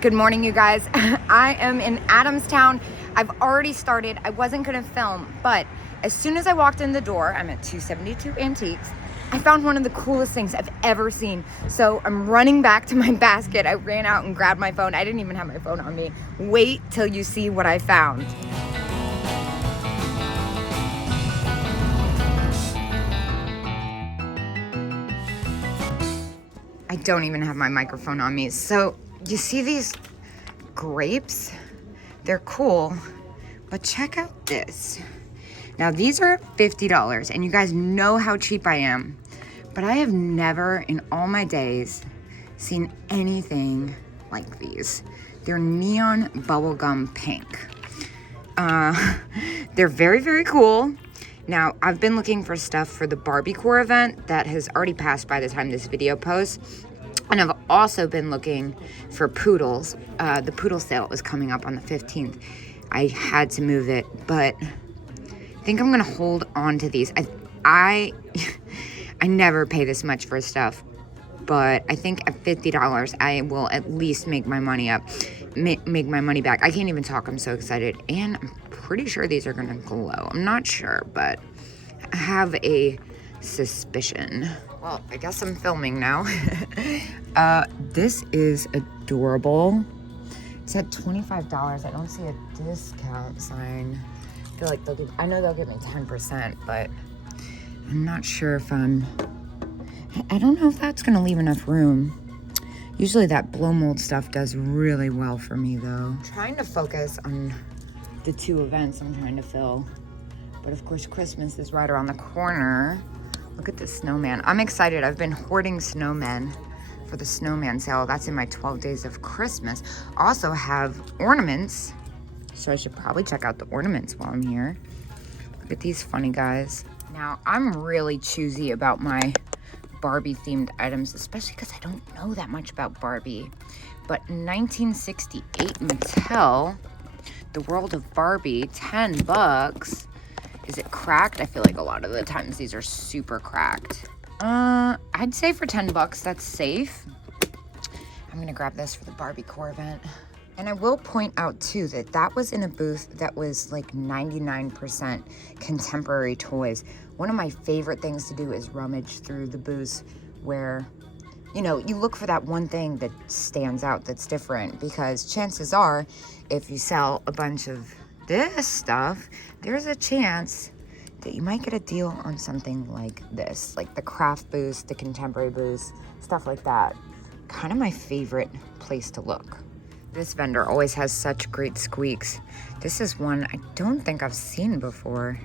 Good morning, you guys. I am in Adamstown. I've already started. I wasn't gonna film, but as soon as I walked in the door, I'm at 272 Antiques, I found one of the coolest things I've ever seen. So I'm running back to my basket. I ran out and grabbed my phone. I didn't even have my phone on me. Wait till you see what I found. I don't even have my microphone on me. So you see these grapes? They're cool, but check out this. Now these are $50 and you guys know how cheap I am, but I have never in all my days seen anything like these. They're neon bubblegum pink. They're very, very cool. Now, I've been looking for stuff for the Barbie core event that has already passed by the time this video posts. And I've also been looking for poodles. The poodle sale was coming up on the 15th. I had to move it, but I think I'm gonna hold on to these. I never pay this much for stuff, but I think at $50, I will at least make my money up, make my money back. I can't even talk, I'm so excited. And I'm pretty sure these are gonna glow. I'm not sure, but I have a suspicion. Well, I guess I'm filming now. This is adorable. It's at $25. I don't see a discount sign. I feel like I know they'll give me 10%, but I'm not sure if I don't know if that's gonna leave enough room. Usually that blow mold stuff does really well for me though. I'm trying to focus on the two events I'm trying to fill. But of course Christmas is right around the corner. Look at this snowman. I'm excited. I've been hoarding snowmen for the snowman sale. That's in my 12 days of Christmas. Also have ornaments. So I should probably check out the ornaments while I'm here. Look at these funny guys. Now I'm really choosy about my Barbie themed items, especially because I don't know that much about Barbie. But 1968 Mattel, The World of Barbie, $10. Is it cracked? I feel like a lot of the times these are super cracked. I'd say for $10, that's safe. I'm gonna grab this for the Barbie core event. And I will point out too that that was in a booth that was like 99% contemporary toys. One of my favorite things to do is rummage through the booths where, you know, you look for that one thing that stands out that's different, because chances are if you sell a bunch of this stuff, there's a chance that you might get a deal on something like this, like the craft booths, the contemporary booths, stuff like that. Kind of my favorite place to look. This vendor always has such great squeaks. This is one I don't think I've seen before,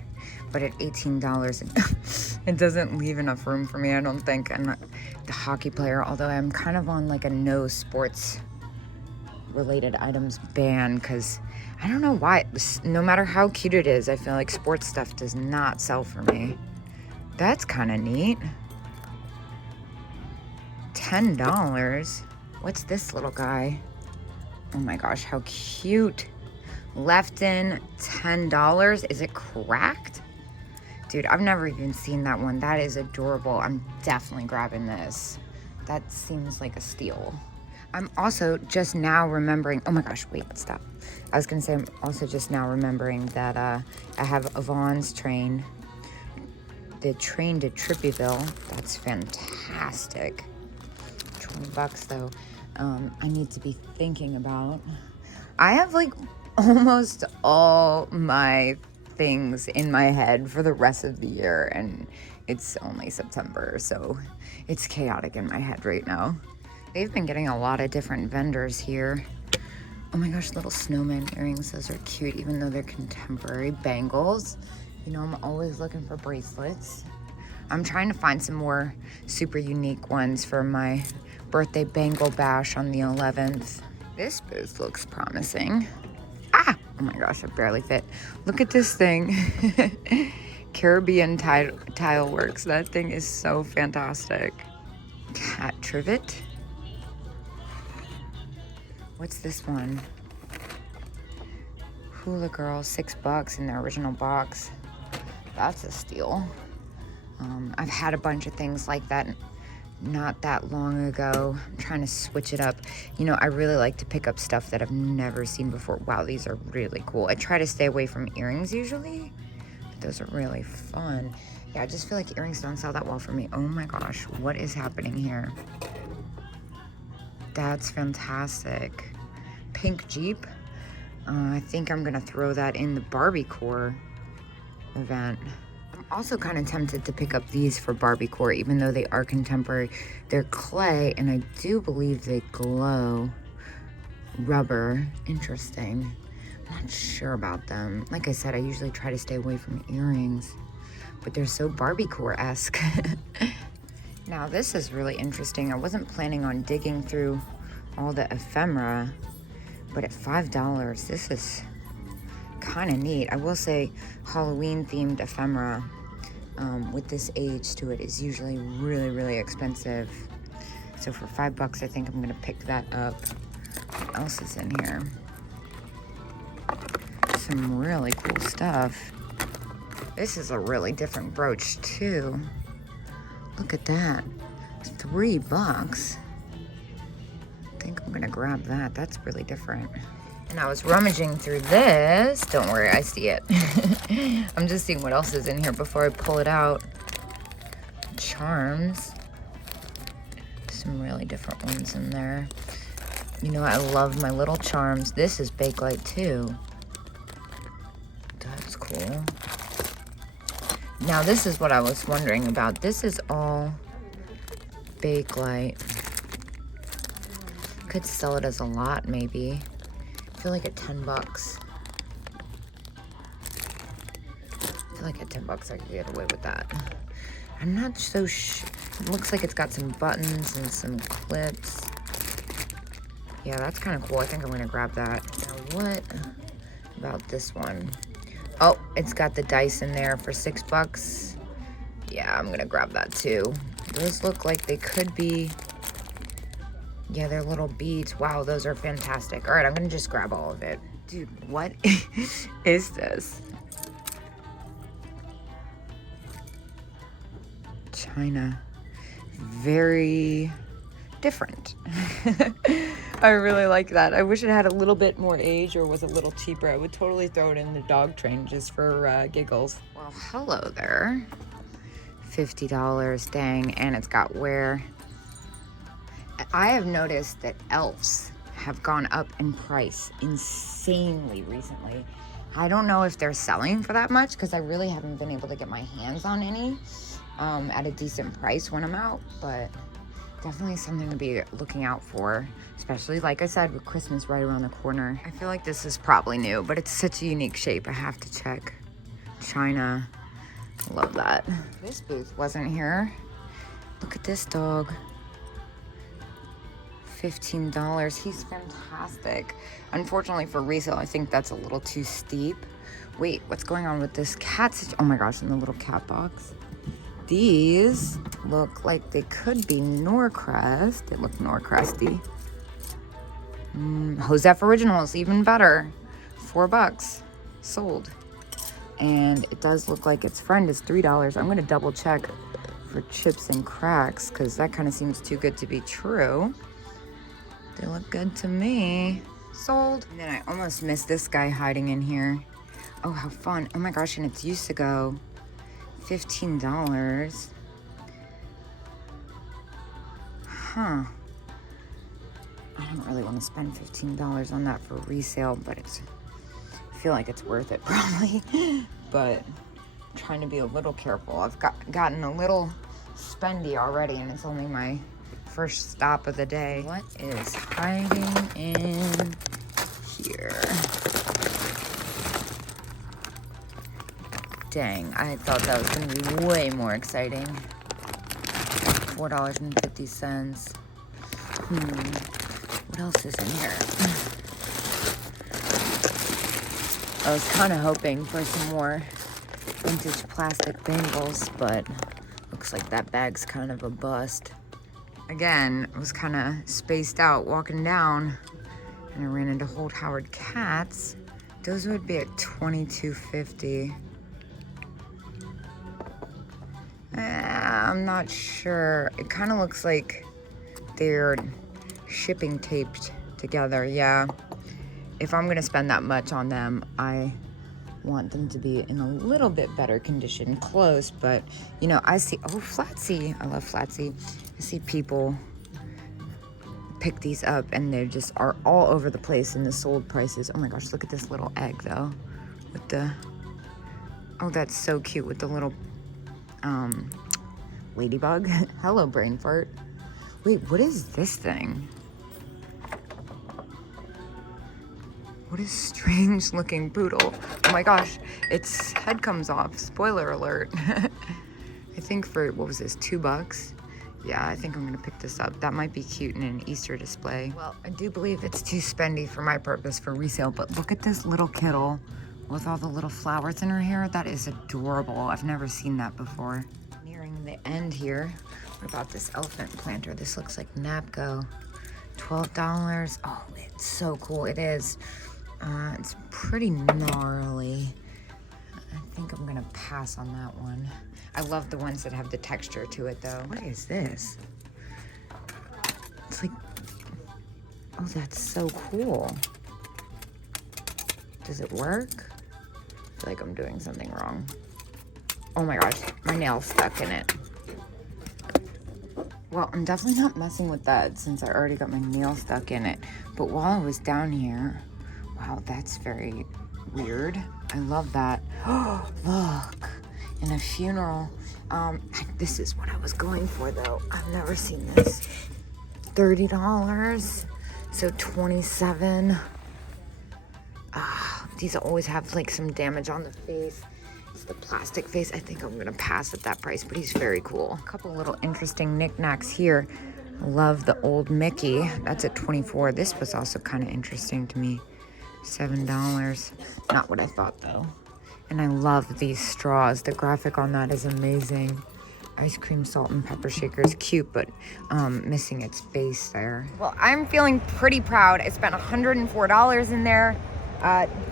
but at $18, it doesn't leave enough room for me, I don't think. I'm not the hockey player, although I'm kind of on like a no sports related items ban, because I don't know why, no matter how cute it is, I feel like sports stuff does not sell for me. That's kind of neat. $10. What's this little guy? Oh my gosh, how cute. Left in $10. Is it cracked? Dude, I've never even seen that one. That is adorable. I'm definitely grabbing this. That seems like a steal. I'm also just now remembering, oh my gosh, wait, stop. I was gonna say I'm also just now remembering that I have Yvonne's train. The train to Trippyville, that's fantastic. $20 though. I need to be thinking about. I have like almost all my things in my head for the rest of the year, and it's only September, so it's chaotic in my head right now. They've been getting a lot of different vendors here. Oh my gosh, little snowman earrings. Those are cute, even though they're contemporary. Bangles. You know, I'm always looking for bracelets. I'm trying to find some more super unique ones for my birthday bangle bash on the 11th. This booth looks promising. Ah! Oh my gosh, it barely fit. Look at this thing. Caribbean tile works. That thing is so fantastic. Cat trivet. What's this one? Hula girl, $6 in the original box. That's a steal. I've had a bunch of things like that not that long ago. I'm trying to switch it up. You know, I really like to pick up stuff that I've never seen before. Wow, these are really cool. I try to stay away from earrings usually, but those are really fun. Yeah, I just feel like earrings don't sell that well for me. Oh my gosh, what is happening here? That's fantastic. Pink Jeep. I think I'm gonna throw that in the Barbie core event. I'm also kind of tempted to pick up these for Barbie core, even though they are contemporary. They're clay, and I do believe they glow. Rubber. Interesting. I'm not sure about them. Like I said, I usually try to stay away from earrings, but they're so Barbie core-esque. Now, this is really interesting. I wasn't planning on digging through all the ephemera, but at $5, this is kind of neat. I will say Halloween-themed ephemera with this age to it is usually really, really expensive. So for $5, I think I'm gonna pick that up. What else is in here? Some really cool stuff. This is a really different brooch too. Look at that, $3. I think I'm gonna grab that. That's really different. And I was rummaging through this. Don't worry, I see it. I'm just seeing what else is in here before I pull it out. Charms. Some really different ones in there. You know, I love my little charms. This is Bakelite too. That's cool. Now this is what I was wondering about. This is all Bakelite. Could sell it as a lot maybe. I feel like at $10. I feel like at $10 I could get away with that. I'm not so sure. It looks like it's got some buttons and some clips. Yeah, that's kind of cool. I think I'm gonna grab that. Now what about this one? Oh, it's got the dice in there for $6. Yeah, I'm gonna grab that too. Those look like they could be, yeah, they're little beads. Wow, those are fantastic. All right, I'm gonna just grab all of it. Dude, what is this? China. Very different. I really like that. I wish it had a little bit more age or was a little cheaper. I would totally throw it in the dog train just for giggles. Well, hello there. $50, dang, and it's got wear. I have noticed that Elves have gone up in price insanely recently. I don't know if they're selling for that much because I really haven't been able to get my hands on any at a decent price when I'm out, but definitely something to be looking out for, especially like I said with Christmas right around the corner. I feel like this is probably new, but it's such a unique shape. I have to check. China, love that. This booth wasn't here. Look at this dog. $15. He's fantastic. Unfortunately for resale, I think that's a little too steep. Wait, what's going on with this cat? Oh my gosh, in the little cat box. These look like they could be Norcrest. They look Norcresty. Joseph Originals, even better. $4. Sold. And it does look like its friend is $3. I'm gonna double check for chips and cracks because that kind of seems too good to be true. They look good to me. Sold. And then I almost missed this guy hiding in here. Oh, how fun. Oh my gosh, and it's used to go $15. Huh. I don't really want to spend $15 on that for resale, but I feel like it's worth it probably. But I'm trying to be a little careful. I've gotten a little spendy already, and it's only my first stop of the day. What is hiding in here? Dang, I thought that was gonna be way more exciting. $4.50. What else is in here? I was kind of hoping for some more vintage plastic bangles, but looks like that bag's kind of a bust. Again, I was kind of spaced out walking down, and I ran into Holt Howard cats. Those would be at $22.50. I'm not sure. It kind of looks like they're shipping taped together. Yeah. If I'm gonna spend that much on them, I want them to be in a little bit better condition. Close, but you know, I see, oh, Flatsy. I love Flatsy. I see people pick these up and they just are all over the place in the sold prices. Oh my gosh, look at this little egg though. With the, oh, that's so cute with the little ladybug. Hello, brain fart. Wait, what is this thing? What a strange looking poodle. Oh my gosh, its head comes off. Spoiler alert. I think for, what was this, $2? Yeah, I think I'm gonna pick this up. That might be cute in an Easter display. Well, I do believe it's too spendy for my purpose for resale, but look at this little Kettle with all the little flowers in her hair. That is adorable. I've never seen that before. Nearing the end here. What about this elephant planter? This looks like Napco. $12. Oh, it's so cool. It is. It's pretty gnarly. I think I'm gonna pass on that one. I love the ones that have the texture to it though. What is this? It's like, oh, that's so cool. Does it work? I feel like I'm doing something wrong. Oh my gosh, my nail's stuck in it. Well, I'm definitely not messing with that since I already got my nail stuck in it. But while I was down here, wow, that's very weird. I love that. Oh, look, in a funeral. This is what I was going for though. I've never seen this. $30, so 27. These always have like some damage on the face. It's the plastic face. I think I'm gonna pass at that price, but he's very cool. A couple little interesting knickknacks here. I love the old Mickey. That's at 24. This was also kind of interesting to me. $7. Not what I thought though. And I love these straws. The graphic on that is amazing. Ice cream salt and pepper shaker is cute, but missing its base there. Well, I'm feeling pretty proud. I spent $104 in there.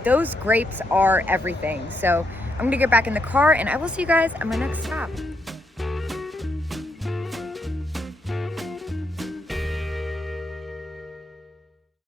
Those grapes are everything. So I'm gonna get back in the car and I will see you guys at my next stop.